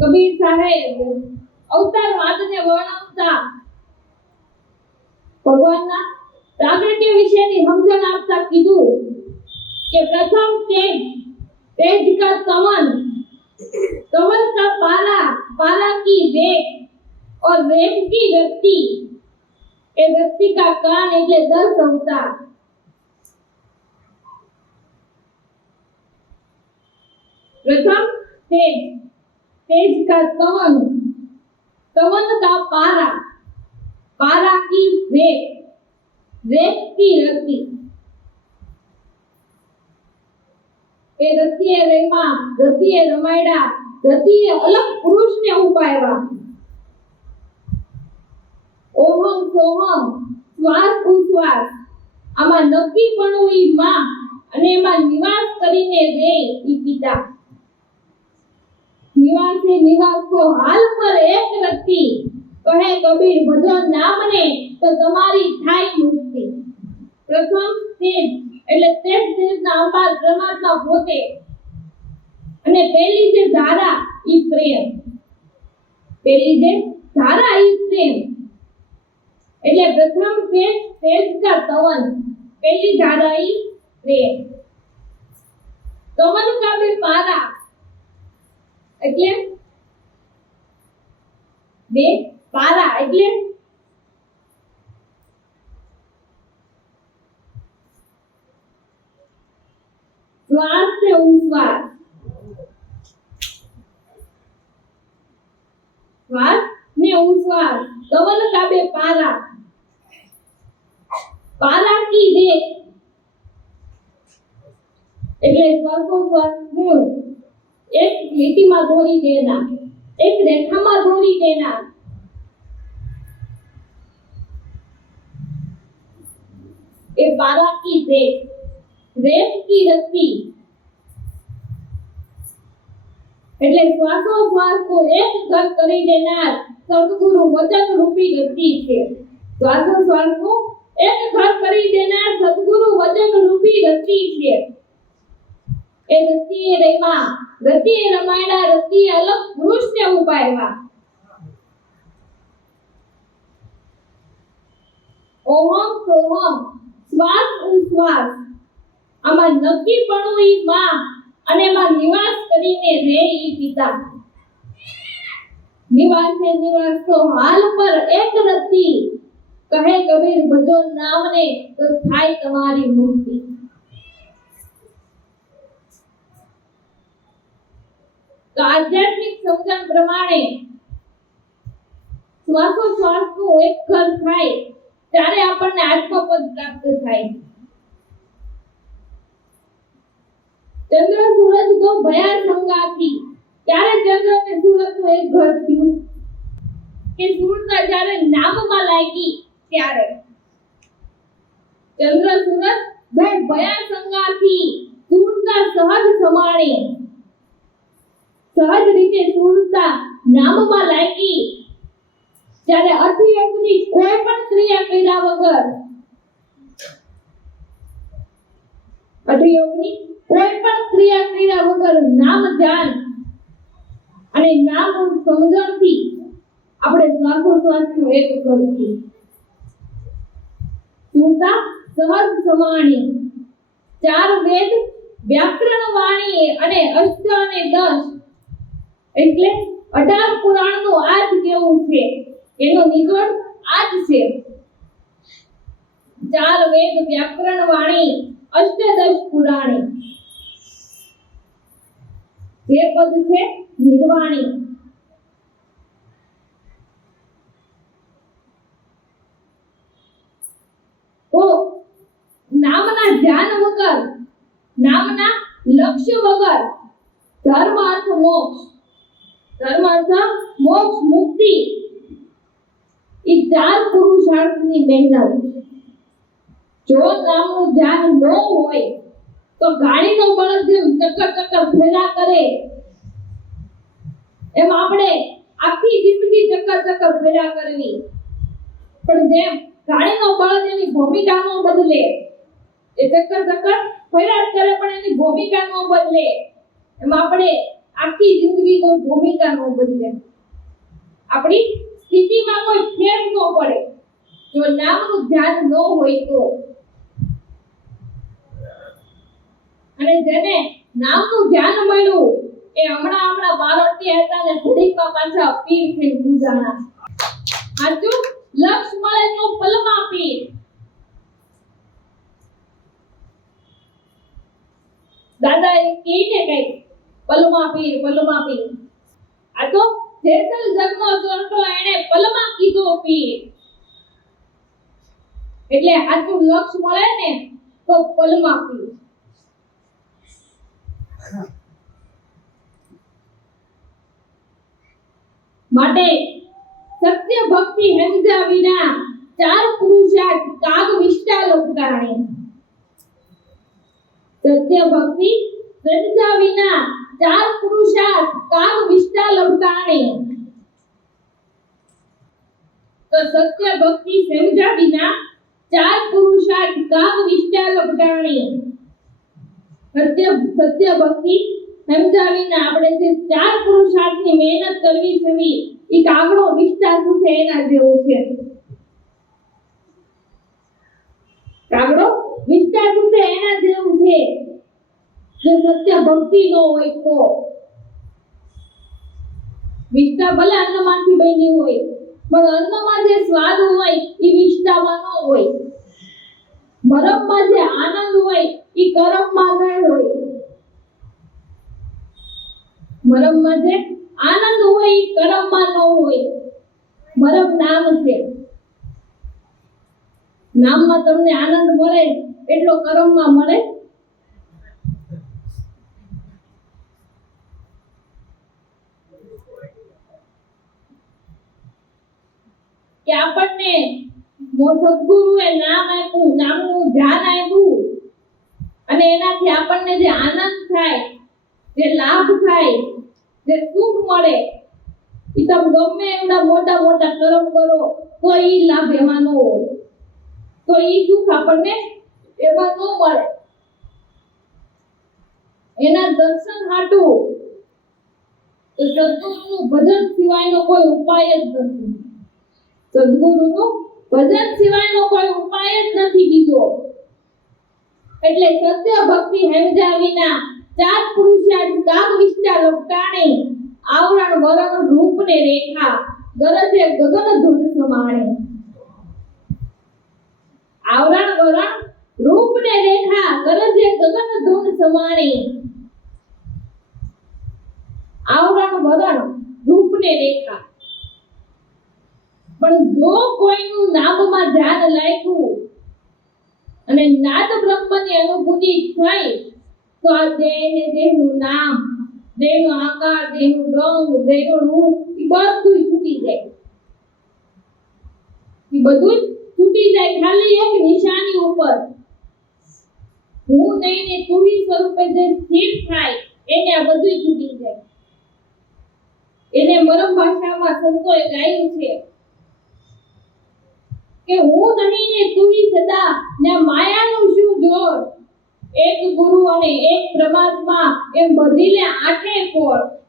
કબીર સાહેબ અવતાર વાદને વર્ણવતા ભગવાનના પ્રાગટ્ય વિશેની સમજણ આપતા કીધું કે પ્રથમ તેજ तेज का कमल कमल का पारा पारा की रेख और रेख की रत्ती એ રત્તી કા કાન એટલે દસ અવતાર प्रथम तेज तेज का कवन कवन का पारा पारा की रेख रेख की रत्ती એ રતિએ રેમા રતિએ રમાયડા રતિએ અલગ પુરુષને ઉપાયવા ઓહમ સોહમ શ્વાસ ઉશ્વાસ આમાં નક્કી પણ ઈ માં અને એમાં નિવાસ કરીને રે ઈ પિતા નિવાસે નિવાસ તો હાલ પર એક રતિ કહે કબીર, ભજન નામને તો તમારી થાય મુક્તિ. પ્રથમ તેજ એટલે તેજ તેજના અપાર પરમાત્મા પોતે. અને પહેલી જે ધારા, ઈ પ્રેમ. પહેલી જે ધારા, ઈ પ્રેમ. એટલે પ્રથમ તેજ તેજ કા તવન. પહેલી ધારા, ઈ પ્રેમ. તવન કા બે પારા. એટલે બે પારા, એટલે શ્વાસ ને ઉશ્વાસ. શ્વાસ ને ઉશ્વાસ. ડબલ કાબે પારા. પારા કી દે એટલે શ્વાસોશ્વાસ ગુણ એક લીટીમાં દોરી દેના એક રેખામાં દોરી દેના એ પારા કી રેખ રેત કી રત્તી એટલે શ્વાસોશ્વાસ કો એક ઘર કરી દેનાર, સદગુરુ વચન રૂપી ગતિ છે. શ્વાસોશ્વાસ કો એક ઘર કરી દેનાર, સદગુરુ વચન રૂપી ગતિ છે. એ રતિએ રેમાં રતિએ રમાયડા, રતિએ અલગ પુરુષને ઉપાયવા ઓહમ, સોહમ, શ્વાસ ઉશ્વાસ આમાં નક્કી પણ ઈ માં અને એમાં નિવાસ કરીને રે ઈ પિતા. નિવાસે નિવાસ તો હાલ પર એક રતિ. કહે કબીર ભજો નામને તો થાય તમારી મુક્તિ. આધ્યાત્મિક સમજણ પ્રમાણે શ્વાસોશ્વાસનું એક ઘર થાય, ત્યારે આપણને આત્મપદ પ્રાપ્ત થાય. ચંદ્ર સૂરજ તો ભયા સંગાથી, ત્યારે ચંદ્ર અને સૂરજનું એક ઘર થયું. કે સૂરજના જ્યારે નામમાં લાગી, ત્યારે ચંદ્ર સૂરજ ભયા સંગાથી, સૂરજના સહજ સમાણે સહજ રીતે સૂરજના નામમાં લાગી. જ્યારે અતિયોગની કોઈ પણ ક્રિયા કર્યા વગર અતિયોગની કોઈ પણ ક્રિયા કર્યા વગર નામ ધ્યાન અને નામ સમજણથી આપણે શ્વાસોશ્વાસનું એક કરશું સુરતા સહજ સમાણી. ચાર વેદ, વ્યાકરણ વાણી અને અષ્ટ અને દસ એટલે અઢાર પુરાણનું આજ કેવું છે? એનો નિગોડ આજ છે. ચાર વેદ વ્યાકરણ વાણી, અષ્ટદશ પુરાણી. જે પદ છે, નિર્વાણી. તો નામના ધ્યાન વગર, નામના લક્ષ્ય વગર ધર્મ અર્થ મોક્ષ. ધર્મ અર્થ મોક્ષ મુક્તિ. એ ચાર પુરુષાર્થની મહેનત જો નામનું ધ્યાન ન હોય, તો ગાડીનો બળદ જેમ ચક્કર ચક્કર ફેરા કરે. એમ આપણે આખી જિંદગી ચક્કર ચક્કર ફેરા કરવી. પણ જેમ ગાડીનો બળદ એની ભૂમિકા નો બદલે, એ ચક્કર ચક્કર ફેરા કરે, પણ એની ભૂમિકા નો બદલે, એમ આપણે આખી જિંદગી કોઈ ભૂમિકા ન બદલે. આપણી સ્થિતિમાં કોઈ ફેર ન પડે. જો નામનું ધ્યાન ન હોય તો. અને જેને નામનું ધ્યાન મળ્યું, એ હમણાં હમણાં બારોટિયા હતા ને ઘડીકમાં પાછા પીર થઈને પૂજાણા સાચું? લક્ષ મળે તો પલમાં પીર. દાદા એ કહીને કઈ પલમાં પીર પલમાં પીર. આ તો જેસલ જગનો ચોરટો એને પલમાં કીધો પીર. એટલે સાચું લક્ષ મળે ને તો પલમાં પીર. માટે સત્ય ભક્તિ હેંજા વિના ચાર પુરુષાર્થ કાગ વિષ્ટા લોકતાણે સત્ય ભક્તિ હેંજા વિના ચાર પુરુષાર્થ, કામ વિષ્ટા લોકતાણે તો સત્ય, ભક્તિ સમજા વિના ચાર પુરુષાર્થ, કામ વિષ્ટા લોકતાણે સત્ય સત્ય, ભક્તિ સમજા વિના આપણે જે ચાર પુરુષાર્થની મહેનત કરવી છવી એ કાગડો વિસ્તાર છે એના જેવું છે. કાગડો વિસ્તાર છે એના જેવું છે. જો સત્ય ભક્તિ નો હોય તો. વિષ્ટા ભલે અન્નમાંથી બની હોય, પણ અન્નમાં જે સ્વાદ હોય એ વિષ્ટામાં ન હોય. મરમમાં જે આનંદ હોય એ કરમમાં ન હોય. મરમમાં જે આનંદ હોય કરમ કરમમાં ન હોય. મરમ નામ છે. નામમાં તમને આનંદ મળે, એટલો કરમમાં મળે કે આપણને એ નામ આપ્યું, નામનું ધ્યાન આપ્યું. અને એનાથી આપણને જે આનંદ થાય, જે લાભ થાય, જે સુખ મળે એ તમે ગમે એવડા મોટા મોટા કર્મ કરો, તો એ લાભ એમાં ન હોય. તો એ સુખ આપણને એમાં ન મળે. એના દર્શન હાટું સદગુરુનું ભજન સિવાયનો કોઈ ઉપાય જ નથી. સદગુરુનું ભજન સિવાયનો કોઈ ઉપાય જ નથી બીજો. એટલે સત્ય ભક્તિ હેમજા વિના ચાર પુરુષાર્થ કાગ વિસ્તાર લોકટાણે આવરણ વરણ રૂપ ને રેખા ગરજે ગગન ધૂન સમાણે. આવરણ વરણ રૂપ ને રેખા ગરજે ગગન ધૂન સમાણે. આવરણ વરણ રૂપ ને રેખા પણ જો કોઈનું નામમાં ધ્યાન લાગ્યું અને નાદ બ્રહ્મની અનુભૂતિ થઈ, તો આ દેહ દેહનું નામ, દેહનો આકાર, દેહનું રંગ, દેહનો રૂપ એ બધું છૂટી જાય. એ બધું છૂટી જાય ખાલી એક નિશાની ઉપર. હું નહીં ને તું સ્વરૂપે જે સ્થિર થાય, એને આ બધું છૂટી જાય. એને મરમ ભાષામાં સંતોએ ગાયું છે. કે હું નહીં ને તું ઈ સદા ને માયાનું શું જોર? એક ગુરુ અને એક પરમાત્મા એમ બધી લે આઠે કોર.